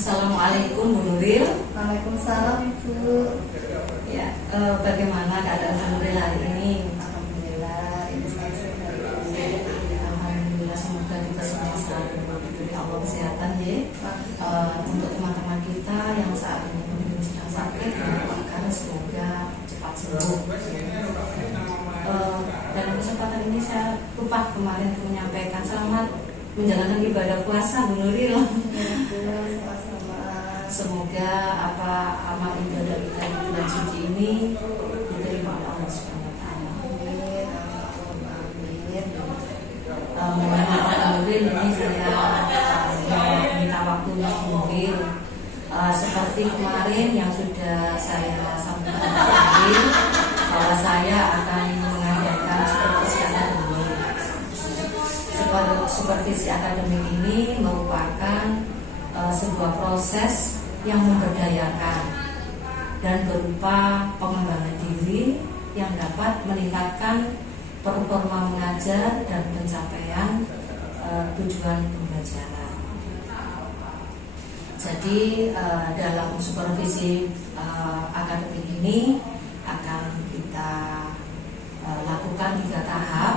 Assalamualaikum Bu Nuril. Waalaikumsalam Ibu. Ya, bagaimana keadaan Bu Nuril hari ini? Alhamdulillah, ini saya sehat. Alhamdulillah, semoga kita semua selalu diberi Allah kesehatan ya. Untuk teman-teman kita yang saat ini mungkin sedang sakit, doakan semoga cepat sembuh. Dalam kesempatan ini saya lupa kemarin menyampaikan selamat menjalankan ibadah puasa Bu Nuril. Semoga apa amal ibadah kita di bulan suci ini diterima oleh Allah Subhanahu wa taala. Amin. Ini saya minta waktunya mungkin seperti kemarin yang sudah saya sampaikan kemarin bahwa saya akan mengadakan supervisi akademik ini merupakan sebuah proses yang memberdayakan dan berupa pengembangan diri yang dapat meningkatkan performa mengajar dan pencapaian tujuan pembelajaran. Jadi dalam supervisi akademik ini akan kita lakukan 3 tahap.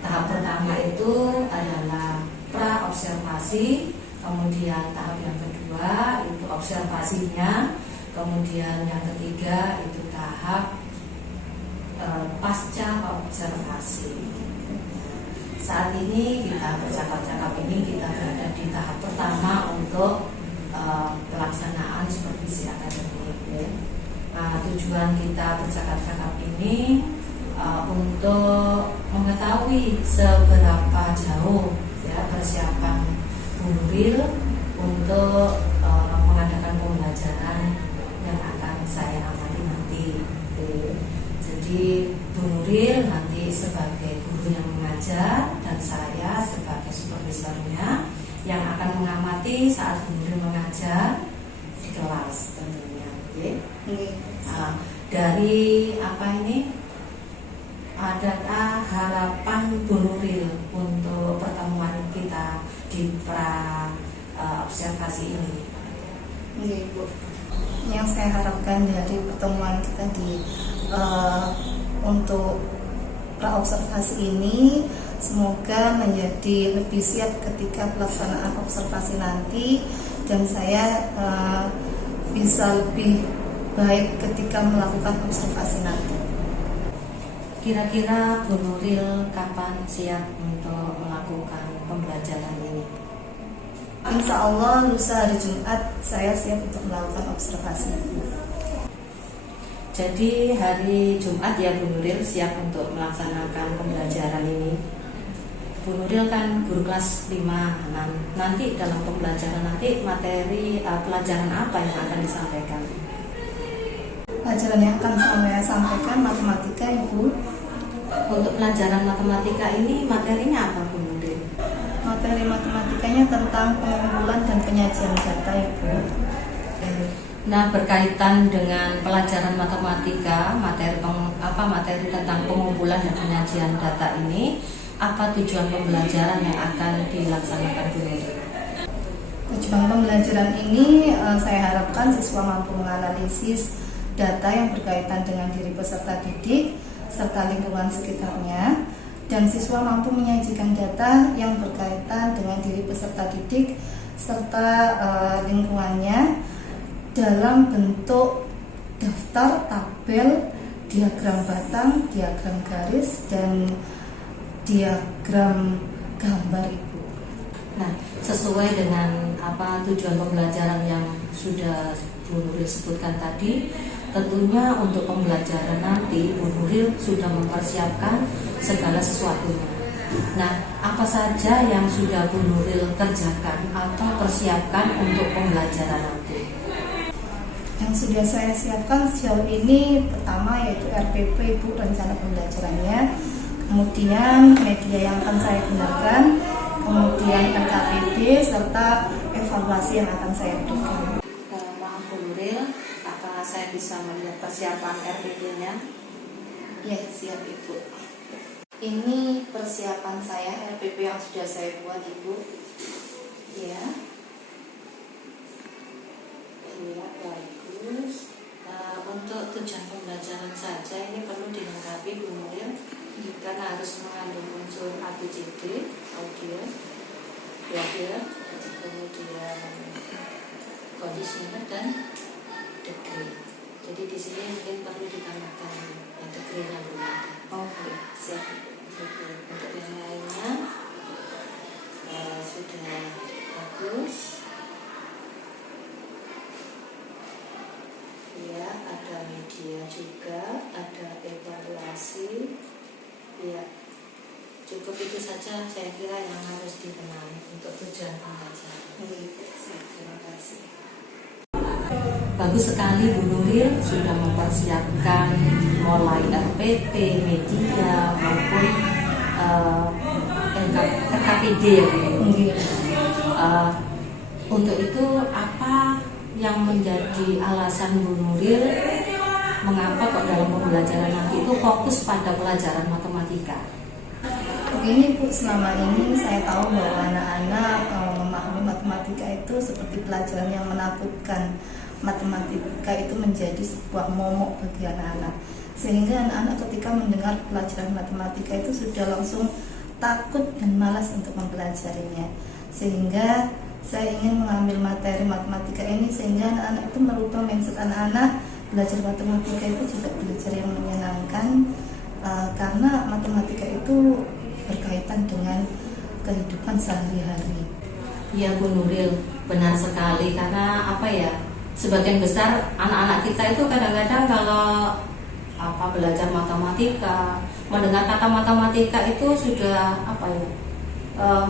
Tahap pertama itu adalah pra-observasi. Kemudian tahap yang kedua itu observasinya, kemudian yang ketiga itu tahap pasca observasi. Saat ini kita bercakap-cakap ini kita berada di tahap pertama untuk pelaksanaan supervisi akademik. Nah, tujuan kita bercakap-cakap ini untuk mengetahui seberapa jauh ya persiapan Bu Nuril untuk mengadakan pembelajaran yang akan saya amati nanti. Jadi Bu Nuril nanti sebagai guru yang mengajar dan saya sebagai supervisornya yang akan mengamati saat Bu Nuril mengajar di kelas tentunya. Dari apa ini? Adakah harapan Bu Nuril untuk pertemuan kita di observasi ini? Iya Ibu. Yang saya harapkan dari pertemuan kita di untuk pra-observasi ini, semoga menjadi lebih siap ketika pelaksanaan observasi nanti, dan saya bisa lebih baik ketika melakukan observasi nanti. Kira-kira Bu Nuril kapan siap untuk melakukan pembelajaran ini? Insya Allah lusa hari Jumat saya siap untuk melakukan observasi. Jadi hari Jumat ya Bu Nuril siap untuk melaksanakan pembelajaran ini. Bu Nuril kan guru kelas 5. Nanti dalam pembelajaran nanti materi pelajaran apa yang akan disampaikan? Pelajaran yang akan saya sampaikan matematika Ibu. Untuk pelajaran matematika ini materinya apa Bu Nuril? Materi matematikanya tentang pengumpulan dan penyajian data Ibu. Nah, berkaitan dengan pelajaran matematika, materi tentang pengumpulan dan penyajian data ini, apa tujuan pembelajaran yang akan dilaksanakan Bu Nuril? Tujuan pembelajaran ini saya harapkan siswa mampu menganalisis data yang berkaitan dengan diri peserta didik serta lingkungan sekitarnya, dan siswa mampu menyajikan data yang berkaitan dengan diri peserta didik serta lingkungannya dalam bentuk daftar, tabel, diagram batang, diagram garis, dan diagram gambar Ibu. Nah, sesuai dengan tujuan pembelajaran yang sudah Bu Nuril sebutkan tadi, tentunya untuk pembelajaran nanti Bu Nuril sudah mempersiapkan segala sesuatunya. Nah, apa saja yang sudah Bu Nuril kerjakan atau persiapkan untuk pembelajaran nanti? Yang sudah saya siapkan sejauh ini, pertama yaitu RPP Ibu, rencana pembelajarannya, kemudian media yang akan saya gunakan, kemudian LKPD, serta evaluasi yang akan saya berikan. Maaf Bu Nuril, apa saya bisa melihat persiapan RPP-nya? Ya, siap Ibu. Ini persiapan saya, RPP yang sudah saya buat Ibu. Ya. Iya, bagus. Untuk tujuan pembelajaran saja ini perlu dilengkapi Bu Nuril, karena harus mengandung unsur ABCD, audio, video, kemudian kondisioner dan degree. Jadi di sini mungkin perlu ditambahkan yang degree-nya Bu Nuril. Oke, siap. Untuk yang lainnya sudah bagus. Ya, ada media juga, ada evaluasi. Ya, cukup itu saja saya kira yang harus dikenal untuk tujuan pembelajaran. Terima kasih. Bagus sekali Bu Nuril sudah mempersiapkan mulai RPP, media maupun LKPD ya Bu. Untuk itu apa yang menjadi alasan Bu Nuril mengapa kok dalam pembelajaran nanti itu fokus pada pelajaran matematika? Begini Bu, selama ini saya tahu bahwa anak-anak memahami matematika itu seperti pelajaran yang menakutkan. Matematika itu menjadi sebuah momok bagi anak-anak, sehingga anak-anak ketika mendengar pelajaran matematika itu sudah langsung takut dan malas untuk mempelajarinya. Sehingga saya ingin mengambil materi matematika ini sehingga anak-anak itu merubah mindset anak-anak. Belajar matematika itu juga belajar yang menyenangkan, karena matematika itu berkaitan dengan kehidupan sehari-hari. Iya Bu Nuril, benar sekali, karena sebagian besar anak-anak kita itu kadang-kadang kalau belajar matematika, mendengar kata matematika itu sudah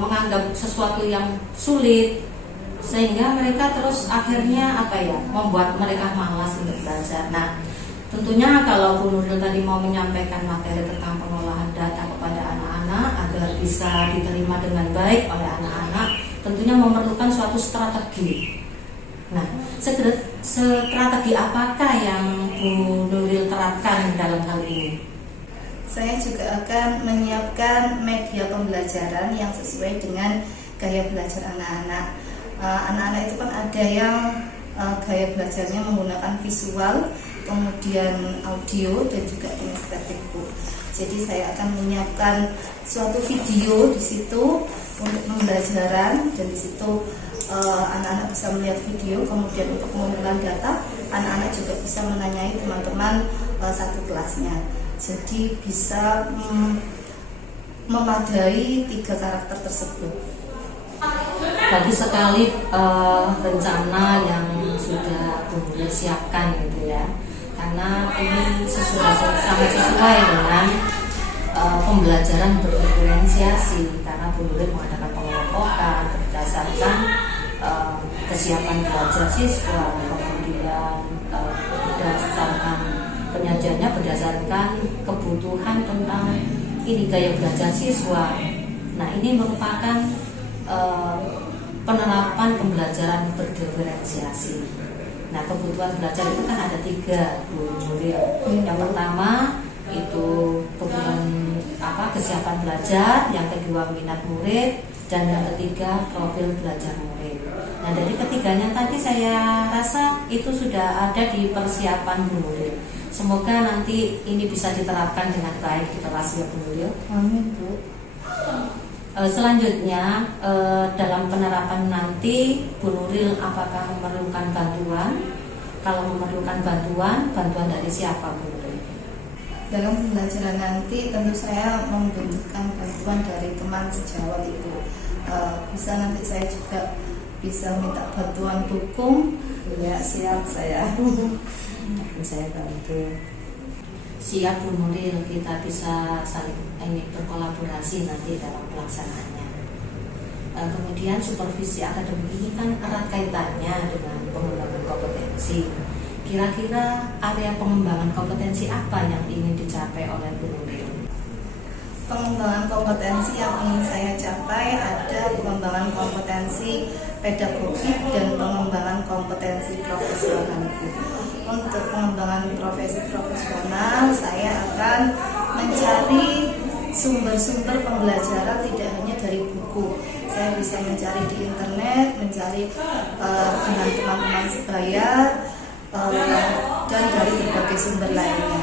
menganggap sesuatu yang sulit, sehingga mereka terus akhirnya membuat mereka malas untuk belajar. Nah, tentunya kalau Bu Nuril tadi mau menyampaikan materi tentang pengolahan data kepada anak-anak agar bisa diterima dengan baik oleh anak-anak, tentunya memerlukan suatu strategi. Nah, strategi apakah yang Bu Nuril terapkan dalam hal ini? Saya juga akan menyiapkan media pembelajaran yang sesuai dengan gaya belajar anak-anak. Anak-anak itu kan ada yang gaya belajarnya menggunakan visual, kemudian audio, dan juga kinestetik Bu. Jadi saya akan menyiapkan suatu video di situ untuk pembelajaran, dan di situ anak-anak bisa melihat video. Kemudian untuk pengumpulan data, anak-anak juga bisa menanyai teman-teman satu kelasnya. Jadi bisa memadai 3 karakter tersebut. Bagus sekali rencana yang sudah Bu Nuril siapkan gitu ya, karena ini sangat sesuai dengan pembelajaran berdiferensiasi, karena Bu Nuril mengadakan pengelompokan berdasarkan kesiapan belajar siswa, kemudian berdasarkan penyajiannya berdasarkan kebutuhan tentang gaya belajar siswa. Nah, ini merupakan penerapan pembelajaran berdiferensiasi. Nah, kebutuhan belajar itu kan ada 3 Bu Nuril. Yang pertama itu kebutuhan kesiapan belajar, yang kedua minat murid, dan yang ketiga profil belajar murid. Nah, dari ketiganya tadi saya rasa itu sudah ada di persiapan Bu Nuril. Semoga nanti ini bisa diterapkan dengan baik di kelas ya Bu Nuril. Amin Bu. Selanjutnya dalam penerapan nanti Bu Nuril apakah memerlukan bantuan? Kalau memerlukan bantuan dari siapa Bu Nuril? Dalam pembelajaran nanti tentu saya membutuhkan bantuan dari teman sejawat Ibu. Bisa nanti saya juga bisa minta bantuan hukum. Ya, siap saya. Saya bantu. Siap Bu Nuril, kita bisa saling berkolaborasi nanti dalam pelaksanaannya. Kemudian supervisi akademik ini kan erat kaitannya dengan pengembangan kompetensi. Kira-kira area pengembangan kompetensi apa yang ingin dicapai oleh Bu Nuril? Pengembangan kompetensi yang ingin saya capai ada pengembangan kompetensi pedagogik dan pengembangan kompetensi profesional. Untuk pengembangan profesi profesional, saya akan mencari sumber-sumber pembelajaran tidak hanya dari buku. Saya bisa mencari di internet, mencari dengan teman-teman sebaya, dan dari berbagai sumber lainnya.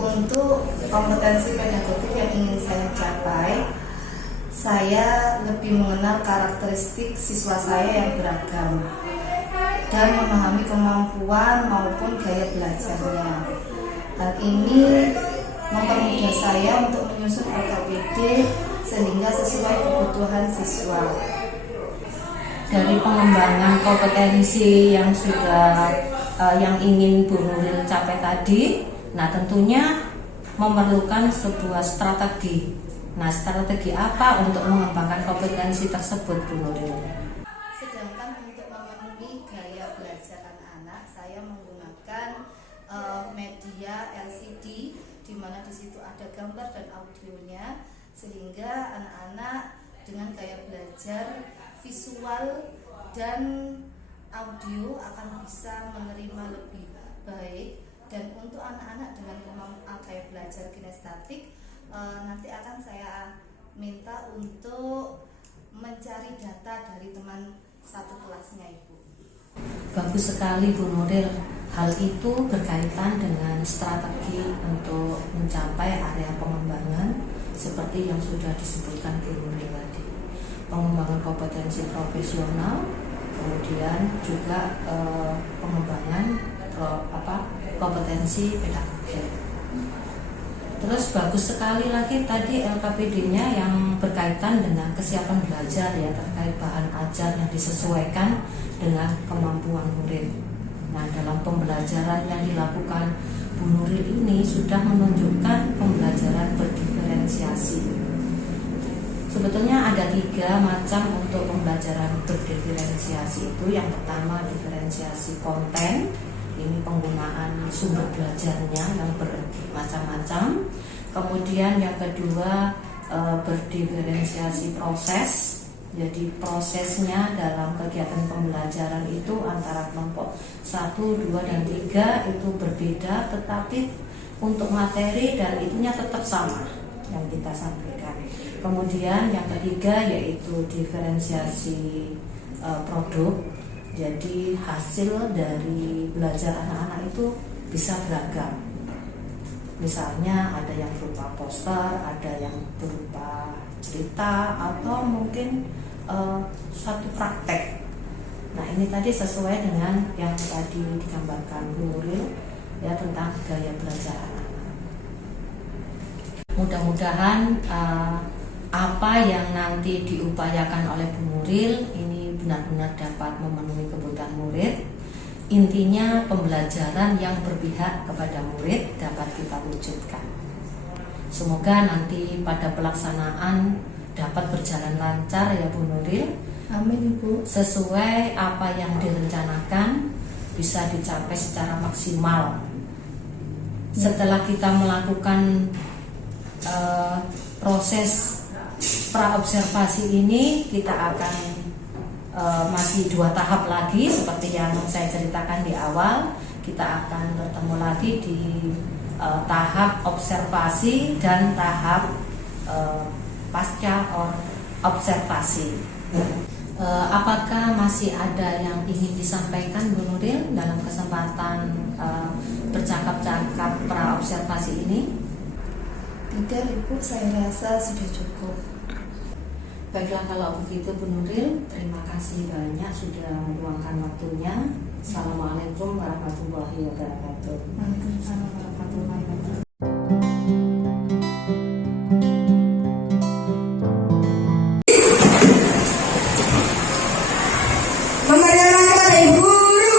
Untuk kompetensi pedagogik yang ingin saya capai, saya lebih mengenal karakteristik siswa saya yang beragam dan memahami kemampuan maupun gaya belajarnya. Hal ini mempermudah saya untuk menyusun LKPD sehingga sesuai kebutuhan siswa. Dari pengembangan kompetensi yang sudah yang ingin Bu Nuril capai tadi, nah tentunya memerlukan sebuah strategi. Nah, strategi apa untuk mengembangkan kompetensi tersebut, Bu Nuril? Sedangkan untuk memenuhi gaya belajar anak-anak, saya menggunakan media LCD, di mana di situ ada gambar dan audionya, sehingga anak-anak dengan gaya belajar visual dan audio akan bisa menerima lebih baik. Dan untuk anak-anak dengan kemampuan gaya belajar kinestetik, nanti akan saya minta untuk mencari data dari teman satu kelasnya Ibu. Bagus sekali Bu Nuril. Hal itu berkaitan dengan strategi untuk mencapai area pengembangan seperti yang sudah disebutkan Bu Nuril tadi. Pengembangan kompetensi profesional, kemudian juga pengembangan kompetensi pedagogik. Terus bagus sekali lagi tadi LKPD-nya yang berkaitan dengan kesiapan belajar ya, terkait bahan ajar yang disesuaikan dengan kemampuan murid. Nah, dalam pembelajaran yang dilakukan Bu Nuril ini sudah menunjukkan pembelajaran berdiferensiasi. Sebetulnya ada 3 macam untuk pembelajaran berdiferensiasi itu. Yang pertama diferensiasi konten, ini penggunaan sumber belajarnya yang bermacam-macam. Kemudian yang kedua berdiferensiasi proses. Jadi prosesnya dalam kegiatan pembelajaran itu antara kelompok 1, 2, dan 3 itu berbeda, tetapi untuk materi dan itunya tetap sama yang kita sampaikan. Kemudian yang ketiga yaitu diferensiasi produk. Jadi hasil dari belajar anak-anak itu bisa beragam. Misalnya ada yang berupa poster, ada yang berupa cerita, atau mungkin suatu praktek. Nah, ini tadi sesuai dengan yang tadi digambarkan Bu Nuril ya, tentang gaya belajar anak-anak. Mudah-mudahan apa yang nanti diupayakan oleh Bu Nuril ini benar-benar dapat memenuhi kebutuhan murid. Intinya pembelajaran yang berpihak kepada murid dapat kita wujudkan. Semoga nanti pada pelaksanaan dapat berjalan lancar ya Bu Nuril. Amin Ibu. Sesuai apa yang direncanakan bisa dicapai secara maksimal. Setelah kita melakukan proses praobservasi ini, kita akan masih 2 tahap lagi seperti yang saya ceritakan di awal. Kita akan bertemu lagi di tahap observasi dan tahap pasca observasi. Apakah masih ada yang ingin disampaikan Bu Nuril dalam kesempatan bercakap-cakap praobservasi ini? Tidak Ibu, saya rasa sudah cukup. Baiklah kalau begitu Bu Nuril, terima kasih banyak sudah meluangkan waktunya. Assalamualaikum warahmatullahi wabarakatuh. Waalaikumsalam warahmatullahi wabarakatuh. Memperkenalkan kepada Ibu Guru.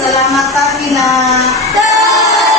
Selamat pagi, Nak. Pancasila.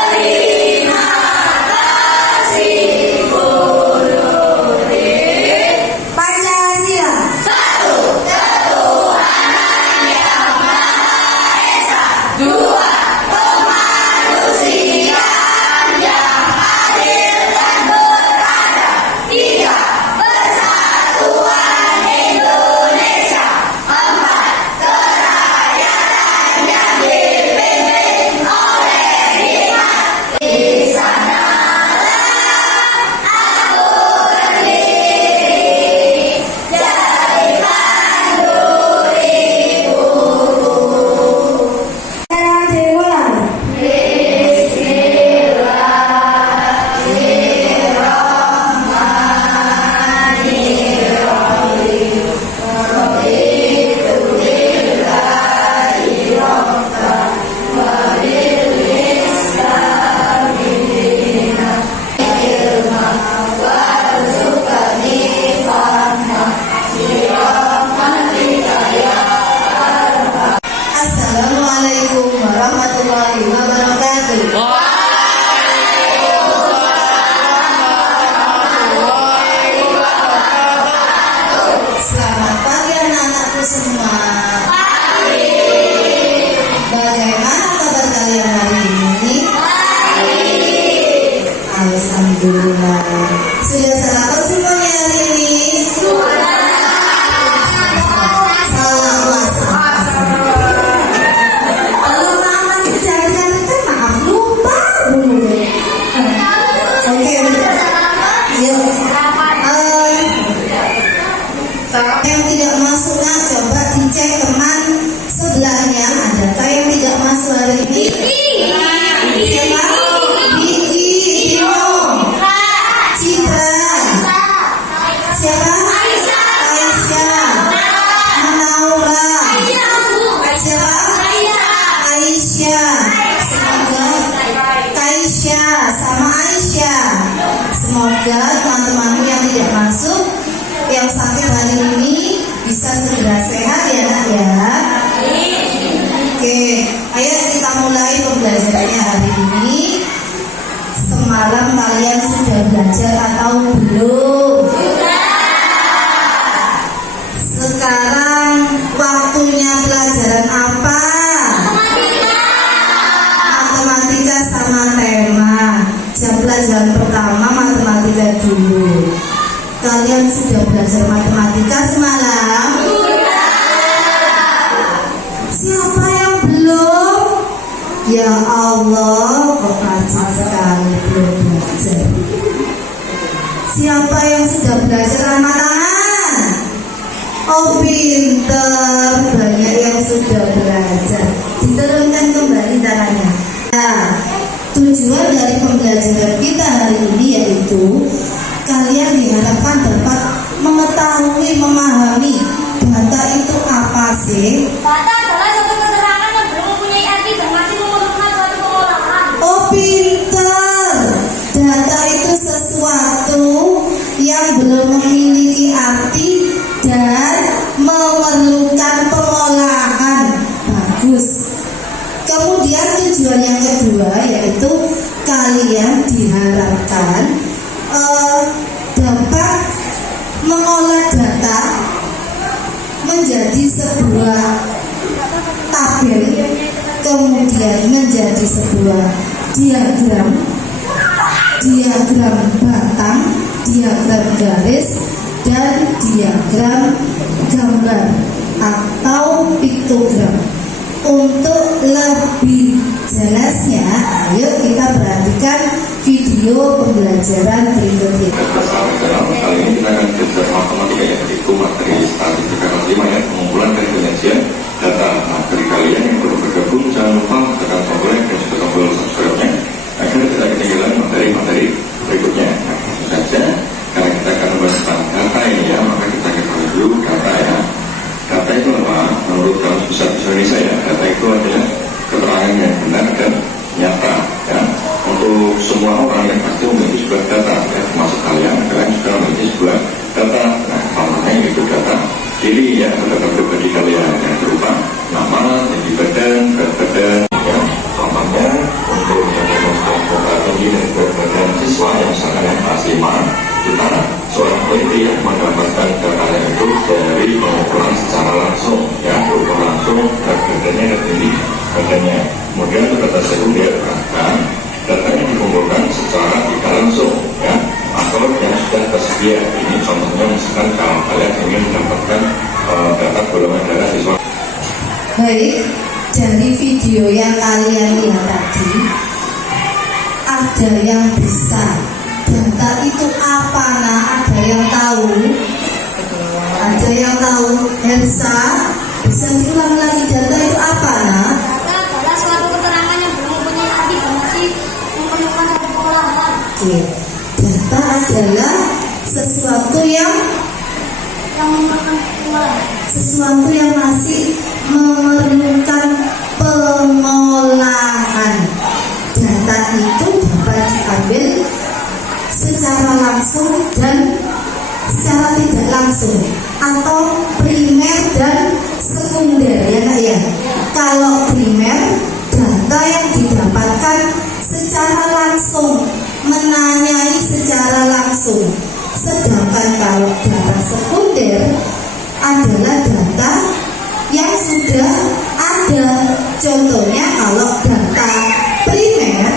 Assalamualaikum warahmatullahi wabarakatuh. Selamat pagi anak-anakku semua. Bagaimana kabar kalian hari ini? Alhamdulillah. Sudah sarapan semuanya hari ini? Salam puasa. Kalau makan kejadian itu maaf lupa dulu. Oke. Yuk. Yang tidak masuk, nah coba dicek teman sebelahnya adakah yang tidak masuk hari ini? Siapa? Gigi, Dino, Citra, siapa? Aisyah, Naura, siapa? Aisyah, semoga Aisyah sama Aisyah. Semoga teman-temanmu yang tidak masuk, yang sakit hari ini bisa segera sehat ya nak ya. Oke, ayo kita mulai pembelajarannya hari ini. Semalam kalian sudah belajar atau belum? Sekarang waktunya pelajaran apa? Matematika sama tema. Jam pelajaran pertama matematika dulu. Kalian sudah belajar matematika semalam? Siapa yang belum? Ya Allah, kok rajin sekali belum belajar. Siapa yang sudah belajar angkat tangan? Oh pinter, banyak yang sudah belajar. Diturunkan kembali tangannya. Nah, tujuan dari pembelajaran kita hari ini yaitu kalian diharapkan dapat mengetahui, memahami data itu apa sih? Data adalah suatu keterangan yang belum mempunyai arti dan masih memerlukan suatu pengolahan. Oh pinter, data itu sesuatu yang belum memiliki arti dan memerlukan pengolahan. Bagus. Kemudian tujuan yang kedua yaitu kalian diharapkan dapat mengolah data menjadi sebuah tabel, kemudian menjadi sebuah diagram batang, diagram garis, dan diagram gambar atau piktogram. Untuk lebih jelasnya, ayo kita perhatikan video pembelajaran berikut ini. Kali ini kita akan belajar matematika ya, yaitu materi statistika kelas 5 ya, pengumpulan dan penyajian data. Materi kalian yang baru bergabung jangan lupa tekan tombol like dan juga tombol subscribe-nya agar tidak ketinggalan materi-materi berikutnya. Nah, langsung saja karena kita akan membahas tentang semua orang yang pasti memiliki sebuah data, ya, termasuk kalian juga memiliki sebuah data. Nah, namanya itu data diri, ya, data pribadi kalian yang berupa nama, tinggi badan, berat badan, ya. Contohnya untuk berat tinggi dan berat badan siswa yang misalkan yang kelas 5, kita seorang peneliti yang mendapatkan datanya itu dari pengukuran secara langsung, ya, berukur langsung berat badannya dan tinggi badannya. Kemudian untuk data sekunder, bahkan datanya dikumpulkan secara tidak langsung, ya, atau yang sudah tersedia. Ini contohnya misalkan kalau kalian ingin mendapatkan data golongan darah siswa. Baik, dari video yang kalian lihat tadi, ada yang bisa data itu apa? Nah, ada yang tahu? Ada yang tahu? Elsa, bisa diulang lagi, data itu apa? Nah, Data adalah suatu keterangan yang belum mempunyai arti dan masih memerlukan satu pengolahan. oke. Data adalah sesuatu yang masih memerlukan pengolahan. Data itu dapat diambil secara langsung dan secara tidak langsung, atau primer dan sekunder, ya Kak ya. Kalau primer, data yang didapatkan secara langsung, menanyai secara langsung. Sedangkan kalau data sekunder adalah data yang sudah ada. Contohnya kalau data primer,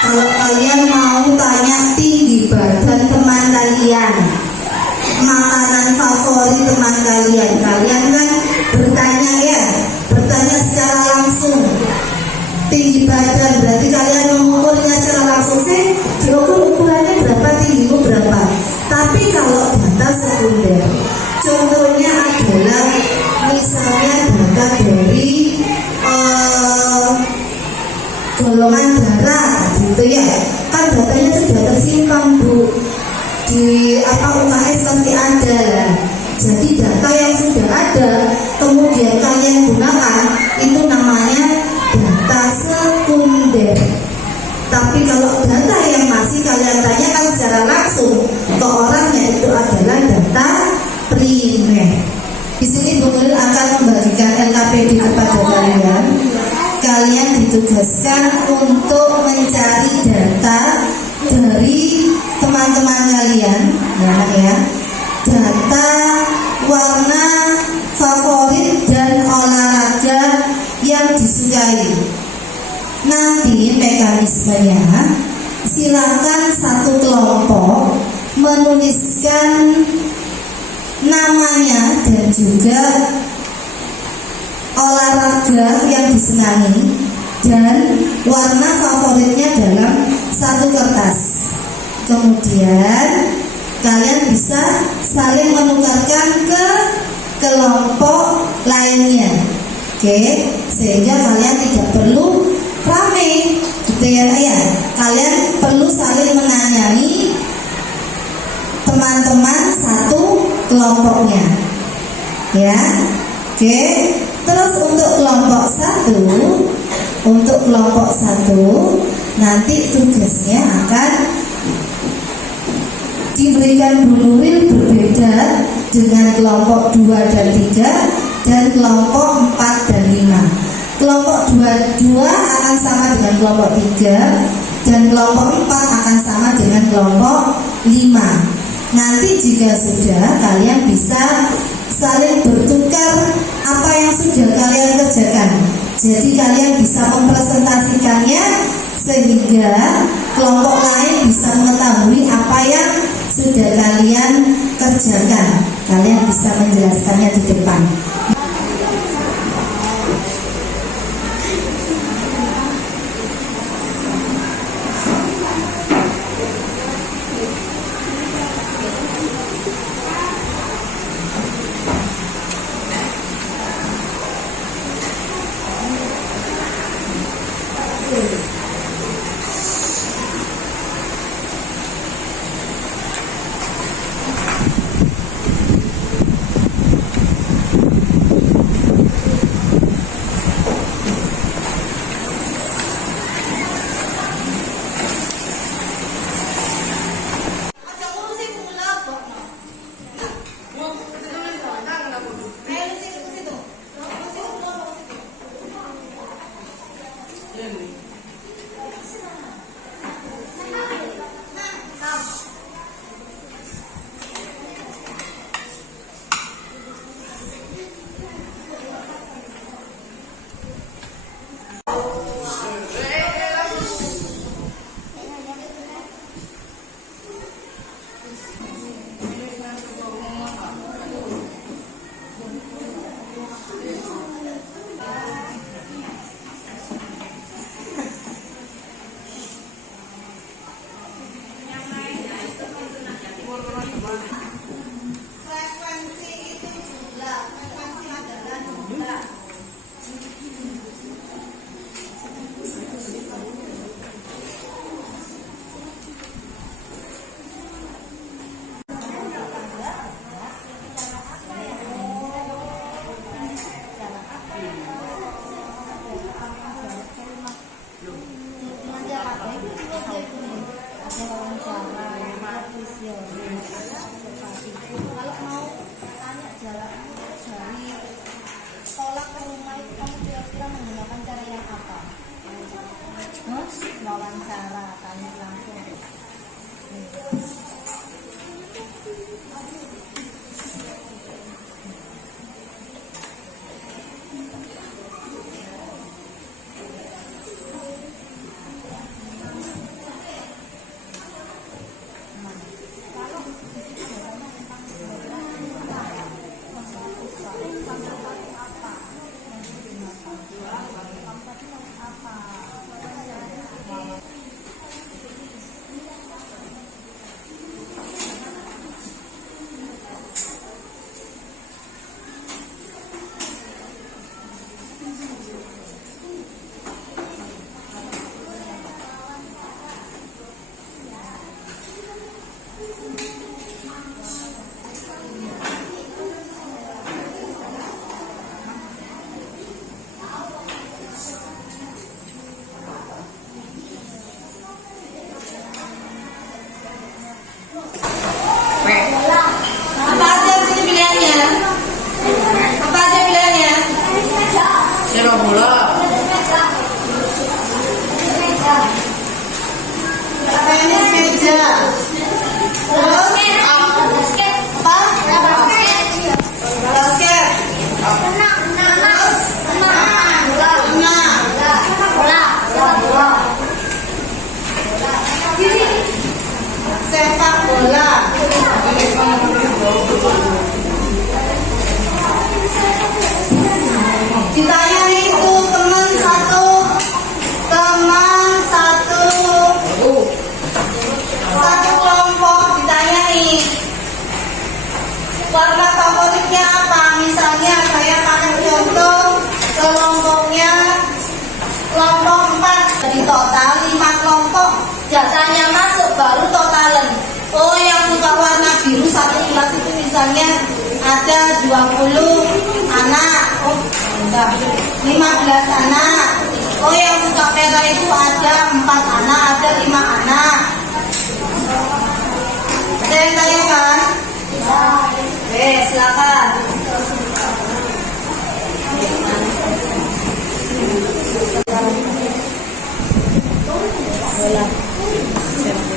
kalau kalian mau tanya tinggi badan teman kalian, makanan favorit teman kalian, kalian kan bertanya, ya, bertanya secara langsung. Tinggi badan berarti kalian mengukurnya secara langsung, sih diukur ukurannya berapa, tinggimu berapa. Tapi kalau data sekunder, contohnya adalah misalnya data dari golongan darah, gitu ya, kan datanya sudah tersimpan Bu di UKS pasti ada. Jadi data yang sudah ada kemudian kalian gunakan, itu namanya data sekunder. Tapi kalau data yang masih kalian tanyakan secara langsung ke orangnya, itu adalah data primer. Di sini Bu Nuril akan membagikan LKPD kepada kalian. Kalian ditugaskan untuk mencari data dari teman-teman kalian, ya. Data warna favorit dan olahraga yang disukai. Nanti mekanismenya, silakan satu kelompok menuliskan namanya dan juga olahraga yang disenangi dan warna favoritnya dalam satu kertas. Kemudian kalian bisa saling menukarkan ke kelompok lainnya, oke? Sehingga kalian tidak perlu rame, gitu ya. Kalian perlu saling menanyai teman-teman satu kelompoknya, ya. Oke. Terus untuk kelompok satu nanti tugasnya akan diberikan Bu Nuril berbeda dengan kelompok 2 dan 3 dan kelompok 4 dan 5. Kelompok 2 akan sama dengan kelompok 3 dan kelompok 4 akan sama dengan kelompok 5. Nanti jika sudah, kalian bisa saling bertukar apa yang sudah kalian kerjakan. Jadi kalian bisa mempresentasikannya sehingga kelompok lain bisa mengetahui apa yang sudah kalian kerjakan. Kalian bisa menjelaskannya di depan. Frekuensi itu jumlah, frekuensi adalah jumlah. Kalau mau tanya jarak dari sekolah ke rumah itu kamu kira-kira menggunakan cara yang apa? Wawancara, tanya langsung. Apa aja sih pilihannya? Apa aja pilihannya? Sepak bola. Tenis meja. Terus apa? Basket. Sepak bola. Ditanya nih tuh teman satu kelompok ditanyain warna favoritnya apa. Misalnya saya pakai contoh kelompoknya kelompok 4, jadi total 5 kelompok datanya masuk baru totalan. Oh, yang suka warna biru satu kelas itu misalnya ada 20 anak, oh enggak, 15 anak. Oh, yang suka merah itu ada 4 anak, ada 5 anak. Ada yang tanyakan? Oke, silakan.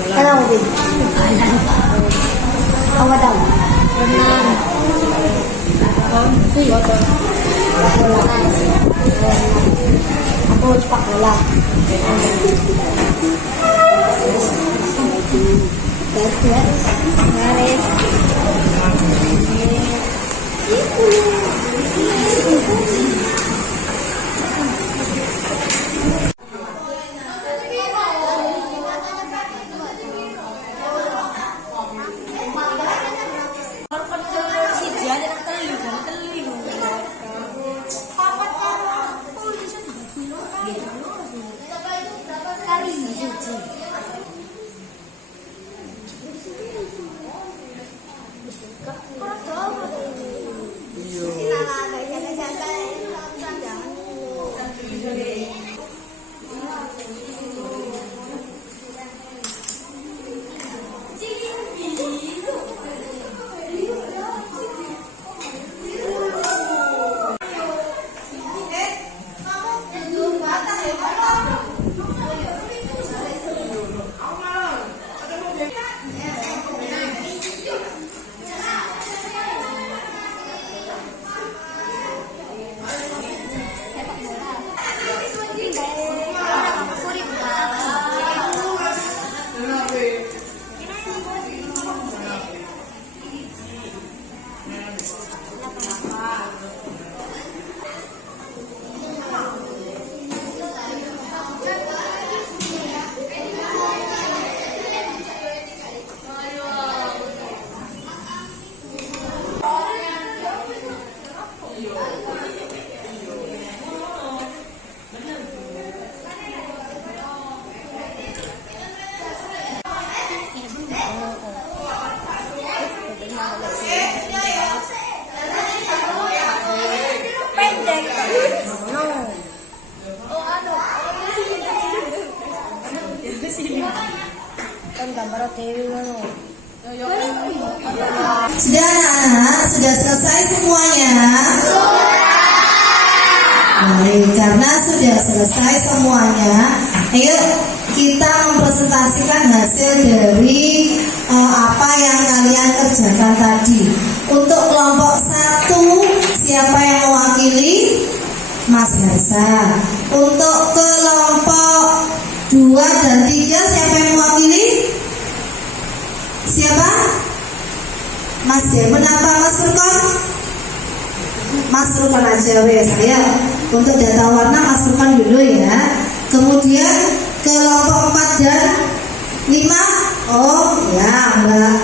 Kalau udah apa tahu? Renang. Aku sepak bola. Garis. Kamu batal ya? Sudah anak-anak, sudah selesai semuanya? Baik, karena sudah selesai semuanya, ayo kita mempresentasikan hasil dari apa yang kalian kerjakan tadi. Untuk kelompok 1, siapa yang mewakili? Mas Harsa. Untuk kelompok 2 dan 3, siapa yang mewakili? Siapa? Mas Demon apa Mas Furkon? Mas Furkon aja wes ya. Untuk data warna Mas Furkon dulu ya. Kemudian kelompok 4 dan 5, oh ya Mbak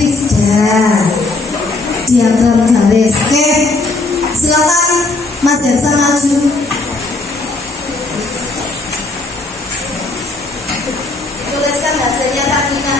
Rizda, diagram garis. Oke, silakan Mas Harsa maju. Tuliskan hasilnya Kak Nina.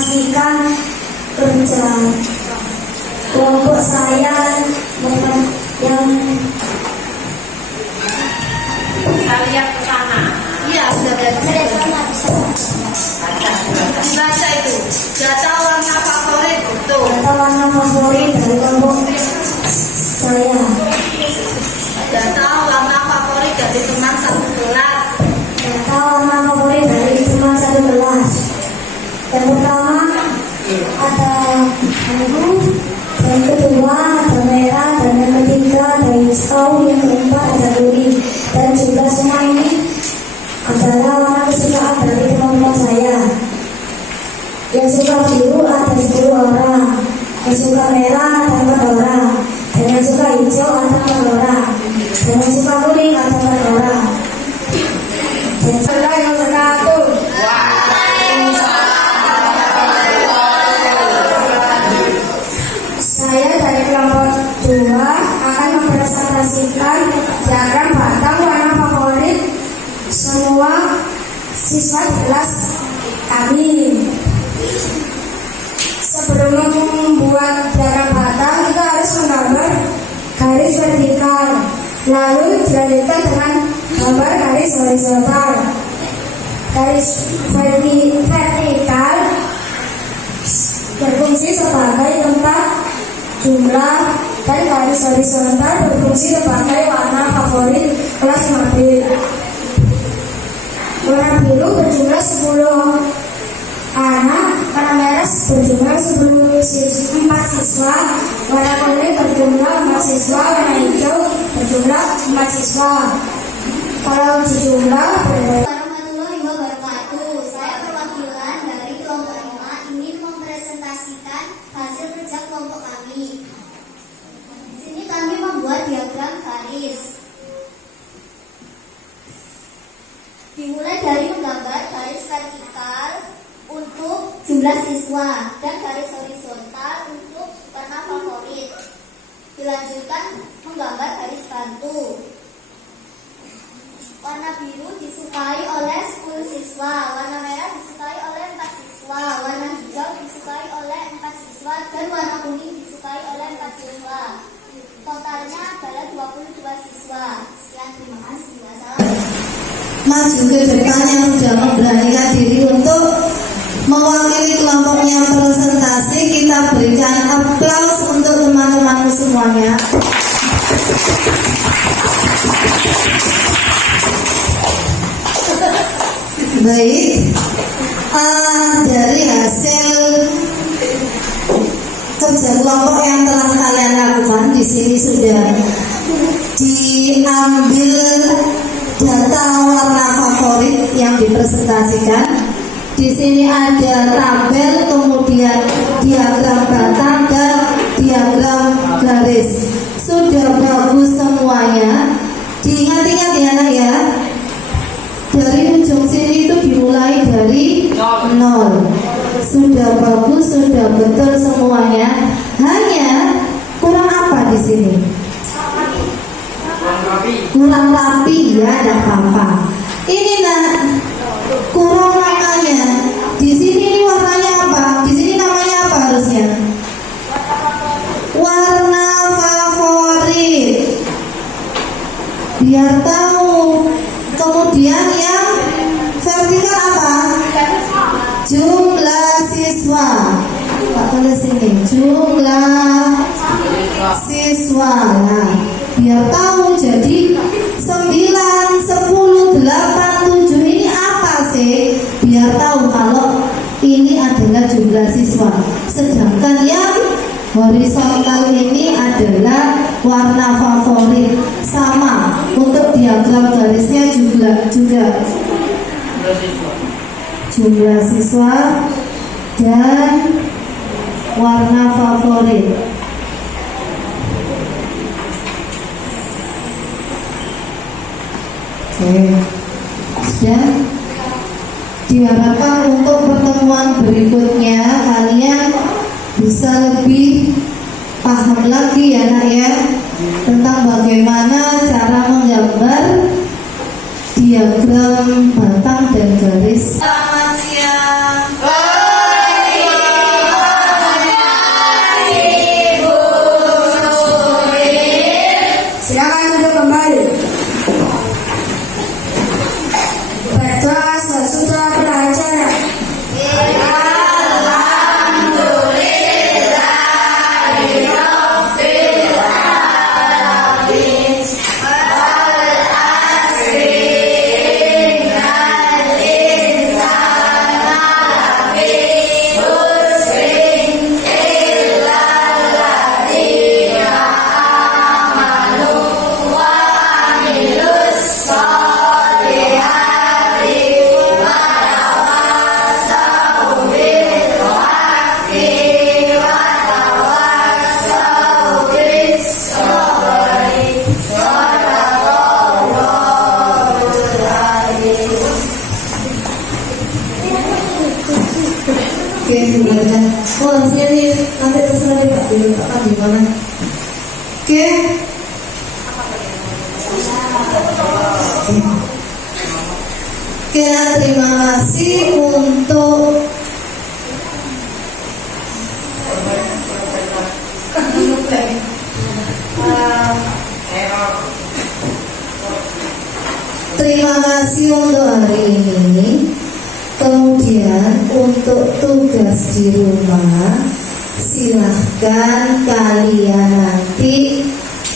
Pastikan kerja kelompok saya yang Kita lihat ke sana. Iya, sudah belajar. Baca itu. Data warna favorit betul. data warna favorit dari kelompok saya. Data warna favorit dari teman satu kelas. Data warna favorit dari teman satu kelas. Yang pertama ada biru, yang kedua ada merah, dan yang ketiga ada hijau, yang keempat ada kuning. Dan juga semua ini adalah warna kesukaan dari teman-teman saya. Yang suka biru ada 10 orang, yang suka merah ada 4 orang, dan yang suka hijau ada 4 orang, dan yang suka kuning ada 4 orang. Dan saya yang satu. Saya dari kelompok 2 akan mempresentasikan diagram batang warna favorit semua siswa di kelas kami. Sebelum membuat diagram batang, kita harus menggambar garis vertikal, lalu dilanjutkan dengan gambar garis horizontal. Garis vertikal berfungsi sebagai tempat jumlah, dan garis horizontal berfungsi sebagai warna favorit kelas 5B. Warna biru berjumlah 10 anak, warna merah berjumlah 4 siswa, warna kuning berjumlah 4 siswa, warna hijau berjumlah 4 siswa. Kalau dijumlah Warahmatullahi wabarakatuh. Saya perwakilan dari kelompok 5 ingin mempresentasikan hasil kerja kelompok kami. Di sini kami membuat diagram garis. Dimulai dari menggambar garis vertikal untuk jumlah siswa dan garis horizontal untuk warna favorit. Dilanjutkan menggambar garis bantu. Warna biru disukai oleh 10 siswa, warna merah disukai oleh 4 siswa, warna hijau disukai oleh 4 siswa, dan warna maju ke depan yang sudah memberanikan diri untuk mewakili kelompoknya presentasi. Kita berikan aplaus untuk teman-temanku semuanya. Baik, dari hasil kerja kelompok yang telah kalian lakukan di sini sudah diambil data warna favorit yang dipresentasikan. Di sini ada tabel, kemudian diagram batang dan diagram garis. Sudah bagus semuanya. Diingat-ingat ya anak ya. Dari ujung sini itu dimulai dari 0. Sudah bagus, sudah betul semuanya. Hanya kurang apa di sini? Kurang rapi ya, tidak apa-apa. Ini nak kurang warnanya. Di sini ini warnanya apa? Di sini namanya apa harusnya? Warna favorit. Biar tahu. Kemudian yang vertikal apa? Jumlah siswa. Pak tulis ini jumlah siswa. Nah, biar tahu jadi 9, 10, 8, 7 ini apa sih? Biar tahu kalau ini adalah jumlah siswa. Sedangkan yang horizontal ini adalah warna favorit. Sama untuk diagram garisnya juga jumlah siswa dan warna favorit. Oke, sudah. Diharapkan untuk pertemuan berikutnya kalian bisa lebih paham lagi ya nak ya, tentang bagaimana cara menggambar diagram batang dan garis. Selamat siang. Silakan duduk kembali. Berkelas sudah belajar. Oh, sini nanti terserah deh Pak, diletakkan di mana? Oke. Oke, terima kasih untuk terima kasih untuk hari ini. Kemudian untuk tugas di rumah, silahkan kalian nanti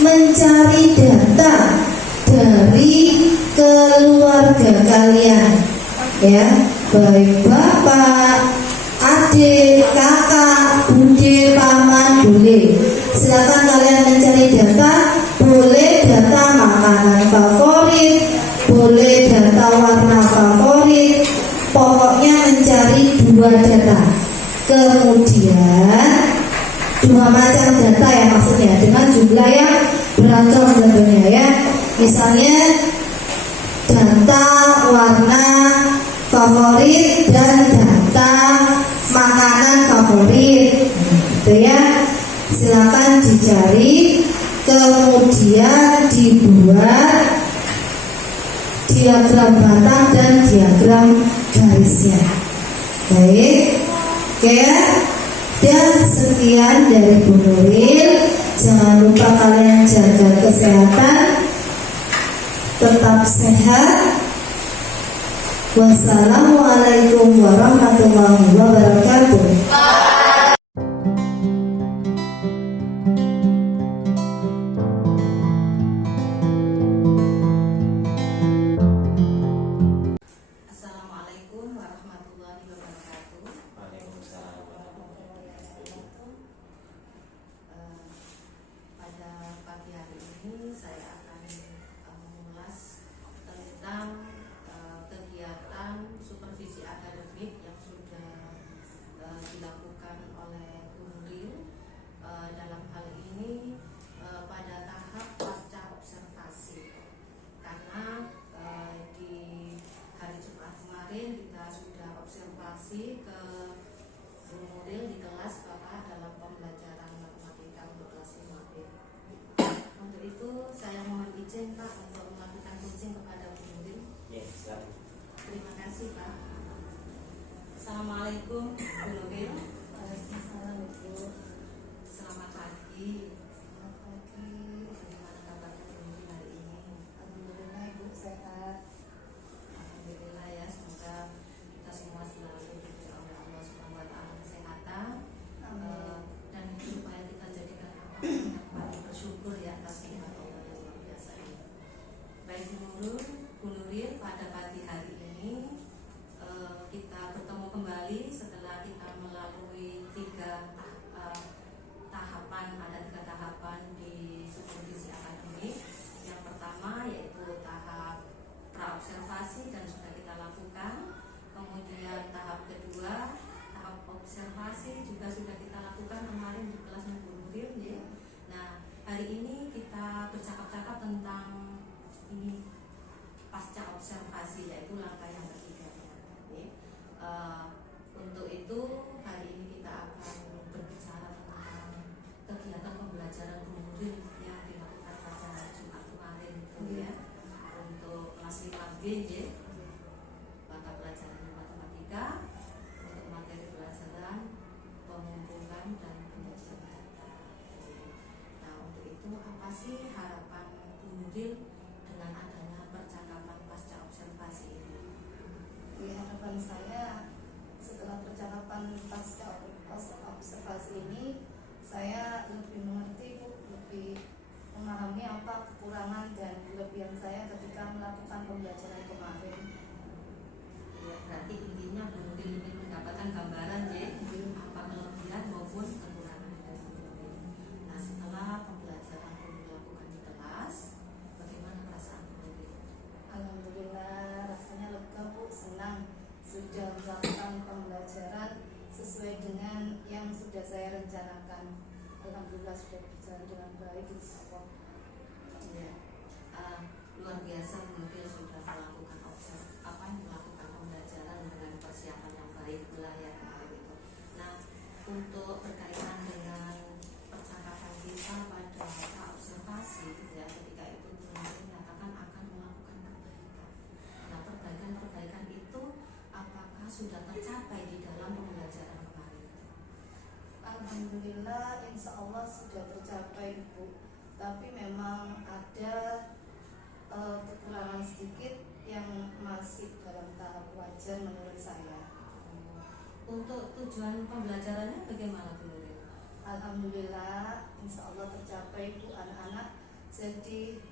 mencari data dari keluarga kalian, ya, baik bapak, adik, kakak, bude, paman, bule. Silahkan kalian mencari data, boleh data makanan favorit, boleh data warna favorit. Pokoknya mencari 2 data. Kemudian 2 macam data ya maksudnya, dengan jumlah yang beragam tentunya ya. Misalnya data warna favorit dan data makanan favorit, gitu ya. Silakan dicari, kemudian dibuat diagram batang dan diagram garisnya. Baik, oke. Dan sekian dari Bu Nuril. Jangan lupa kalian jaga kesehatan, tetap sehat, Wassalamualaikum warahmatullahi wabarakatuh. Assalamualaikum warahmatullahi wabarakatuh. Pada pagi hari ini saya akan mengulas tentang kegiatan supervisi akademik yang sudah dilakukan oleh Bu Nuril dalam hal ini pada tahap pasca observasi, karena di hari Jumat kemarin kita sudah observasi ke Bu Nuril di kelas Bapak dalam pembelajaran matematika untuk kelas 5B. Untuk itu saya mohon izin Pak untuk melakukan coaching kepada Bu Nuril. Terima kasih Pak. Assalamualaikum Bu Nuril. Waalaikumsalam Ibu. Selamat pagi. Selamat pagi. Bagaimana kabarnya Bu Nuril hari ini? Alhamdulillah Ibu sehat. Alhamdulillah ya, semoga kita semua selalu diberi oleh Allah Subhanahu wa taala kesehatan. Amin. Dan supaya kita jadikan apa yang paling bersyukur ya atas nikmat Allah yang luar biasa ini. Baik Bu Nuril, pada pagi hari ini kita bertemu kembali setelah kita melalui ada tiga tahapan di supervisi akademik. Yang pertama yaitu tahap praobservasi dan sudah kita lakukan. Kemudian tahap kedua, tahap observasi juga sudah kita lakukan kemarin di kelas Bu Nuril ya. Nah, hari ini kita bercakap-cakap tentang ini pasca observasi, yaitu langkah yang ketiga ya. Untuk itu hari ini kita akan berbicara tentang kegiatan pembelajaran Bu Nuril yang dilakukan pada Jumat kemarin itu ya, untuk kelas 5B ya, mata pelajaran matematika untuk materi pelajaran pengumpulan dan penyajian data. Nah, untuk itu apa sih harapan Bu Nuril dengan adanya percakapan pasca observasi ini? Harapan saya setelah percakapan pasca observasi ini, saya lebih mengerti Bu, lebih memahami apa kekurangan dan kelebihan saya ketika melakukan pembelajaran kemarin. Ya, berarti intinya Bu Nuril ingin mendapatkan gambaran ya, apa kelebihan maupun kekurangan dari Bu Nuril. Nah, setelah pembelajaran Bu Nuril lakukan di kelas, bagaimana perasaan Bu Nuril? Alhamdulillah, rasanya lega Bu, senang sudah melakukan pembelajaran sesuai dengan yang sudah saya rencanakan. Alhamdulillah sudah berjalan dengan baik, insya Allah. Ya, luar biasa Bu Nuril sudah melakukan melakukan pembelajaran dengan persiapan yang baik lah ya kemarin itu. Nah, untuk berkaitan dengan percakapan kita pada observasi ya, ketika itu Bu Nuril menyatakan akan melakukan perbaikan. Nah, perbaikan itu apakah sudah tercapai di dalam pembelajaran kemarin? Alhamdulillah, insya Allah sudah tercapai Bu. Tapi memang ada kekurangan sedikit yang masih dalam tahap wajar menurut saya. Untuk tujuan pembelajarannya bagaimana Bu Nuril? Alhamdulillah, insya Allah tercapai Bu, anak-anak jadi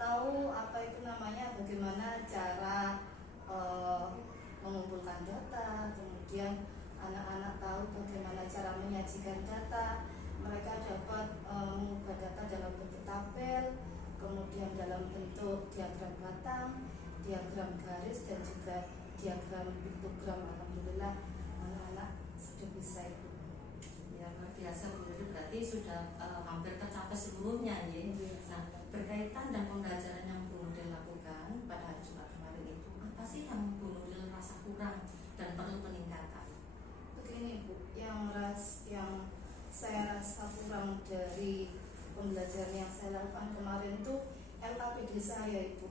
tahu apa itu namanya, bagaimana cara mengumpulkan data, kemudian anak-anak tahu bagaimana cara menyajikan data. Mereka dapat mengubah data dalam bentuk tabel, kemudian dalam bentuk diagram batang, diagram garis, dan juga diagram piktogram. Alhamdulillah, anak-anak sudah bisa itu. Ya, luar biasa Bu Nuril, berarti sudah hampir tercapai seluruhnya ya. Nah, berkaitan dan pembelajaran yang Bu Nuril lakukan pada hari Jumat kemarin itu, apa sih yang Bu Nuril rasa kurang dan perlu peningkatan? Begini Bu, yang saya rasa kurang dari pembelajaran yang saya lakukan kemarin itu LKPD saya itu,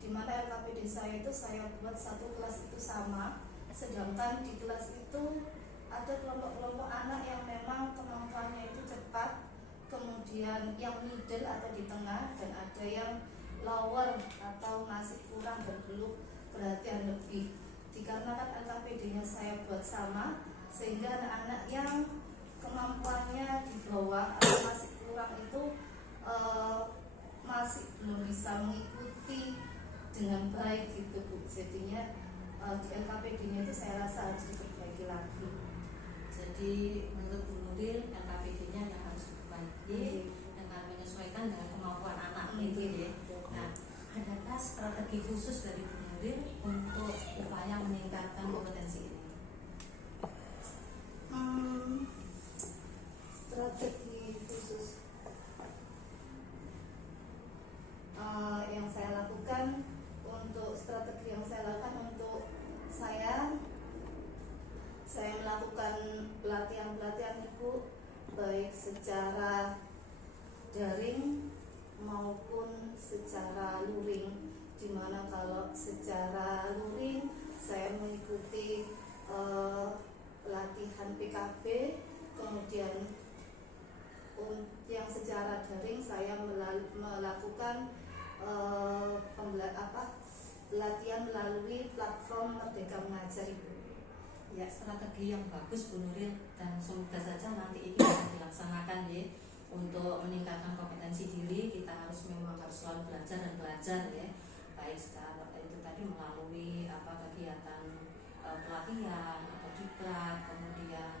dimana LKPD saya itu saya buat satu kelas itu sama, sedangkan di kelas itu ada kelompok-kelompok anak yang memang kemampuannya itu cepat, kemudian yang middle atau di tengah, dan ada yang lower atau masih kurang dan perlu perhatian lebih. dikarenakan LKPD-nya saya buat sama, sehingga anak-anak yang kemampuannya di bawah atau masih kurang itu masih belum bisa mengikuti dengan baik gitu Bu. Jadinya di LKPD-nya itu saya rasa harus diperbaiki lagi. Jadi menurut Bu Nuril LKPD-nya yang harus diperbaiki dengan menyesuaikan dengan kemampuan anak itu ya. Nah, adakah strategi khusus dari Bu Nuril untuk upaya meningkatkan kompetensi ini? Strategi khusus yang saya lakukan untuk saya melakukan pelatihan Ibu baik secara daring maupun secara luring, dimana kalau secara luring saya mengikuti pelatihan PKB, kemudian yang secara daring saya melakukan pelatihan melalui platform Merdeka Mengajar Ibu. Ya, strategi yang bagus Bu Nuril, dan semoga saja nanti ini bisa dilaksanakan ya. Untuk meningkatkan kompetensi diri kita memang harus selalu belajar dan belajar ya, baik secara itu tadi melalui kegiatan pelatihan atau diklat, kemudian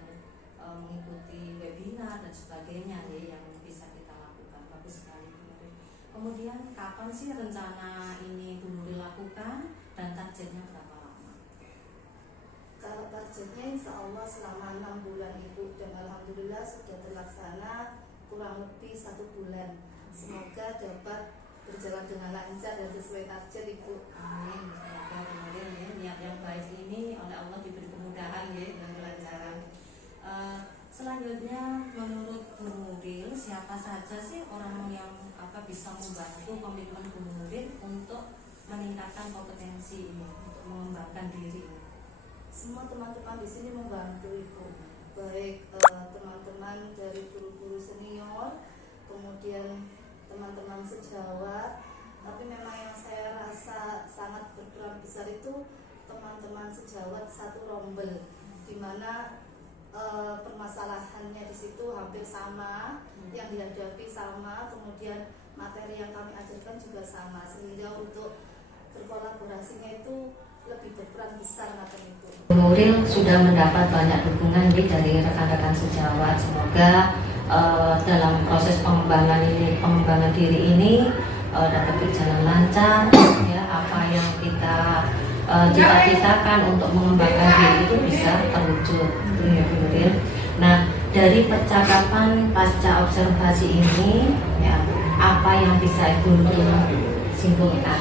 mengikuti webinar dan sebagainya ya, yang bisa kita lakukan. Bagus sekali Bu Nuril. Kemudian kapan sih rencana ini Bu Nuril lakukan dan targetnya berapa lama? Kalau targetnya insya Allah selama 6 bulan Ibu, dan alhamdulillah sudah terlaksana kurang lebih 1 bulan. Semoga dapat berjalan dengan lancar dan sesuai target Ibu. Amin. Semoga Bu Nuril ya, niat yang baik ini oleh Allah diberi kemudahan ya dan kelancaran. Selanjutnya menurut Bu Nuril, siapa saja sih orang yang bisa membantu komitmen Bu Nuril untuk meningkatkan kompetensi ini, untuk mengembangkan diri ini? Semua teman-teman di sini membantu Ibu, baik teman-teman dari guru-guru senior, kemudian teman-teman sejawat. Tapi memang yang saya rasa sangat berperan besar itu teman-teman sejawat satu rombel, di mana permasalahannya di situ hampir sama, yang dihadapi sama, kemudian materi yang kami ajarkan juga sama, sehingga untuk berkolaborasinya itu lebih berperan besar macam itu. Bu Nuril sudah mendapat banyak dukungan dari rekan-rekan sejawat. Semoga dalam proses pengembangan diri ini dapat berjalan lancar ya, apa yang kita cita-citakan untuk mengembangkan diri itu bisa terwujud ya Bu Nuril. Nah, dari percakapan pasca observasi ini ya, apa yang bisa Ibu Nuril simpulkan?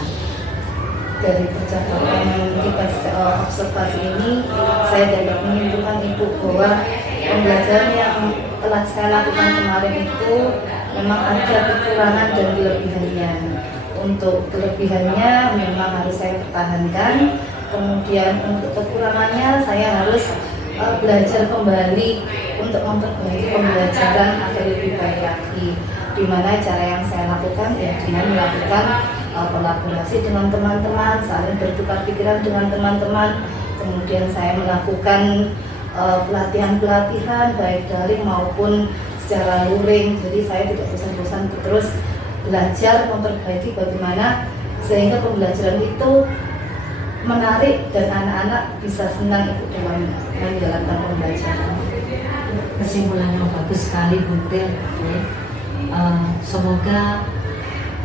Dari percakapan di pasca observasi ini, saya dapat menyimpulkan Ibu bahwa pembelajaran yang telah saya lakukan kemarin itu memang ada kekurangan dan kelebihannya. Untuk kelebihannya memang harus saya pertahankan, kemudian untuk kekurangannya saya harus belajar kembali untuk memperbaiki pembelajaran agar lebih baik lagi. Di mana cara yang saya lakukan ya dengan melakukan kolaborasi dengan teman-teman, saling bertukar pikiran dengan teman-teman. Kemudian saya melakukan pelatihan-pelatihan baik daring maupun secara luring. Jadi saya tidak bosan-bosan terus belajar memperbaiki bagaimana sehingga pembelajaran itu menarik dan anak-anak bisa senang ikut dalam menjalankan pembelajaran. Kesimpulan yang bagus sekali Bu Nuril. Semoga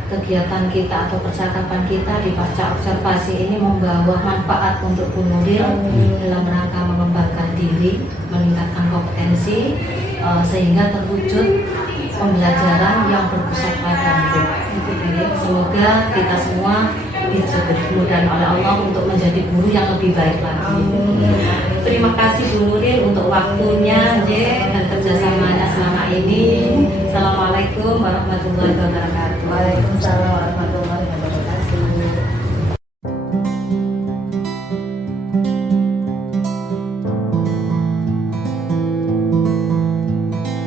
kegiatan kita atau percakapan kita di pasca observasi ini membawa manfaat untuk Bu Nuril dalam rangka mengembangkan diri, meningkatkan kompetensi, sehingga terwujud pembelajaran yang berpusat pada hidup. Semoga kita semua bisa dimudahkan oleh Allah untuk menjadi guru yang lebih baik lagi. Terima kasih Bu Nuril untuk waktunya dan kerjasamanya selama ini. Assalamualaikum warahmatullahi wabarakatuh. Waalaikumsalam warahmatullahi wabarakatuh.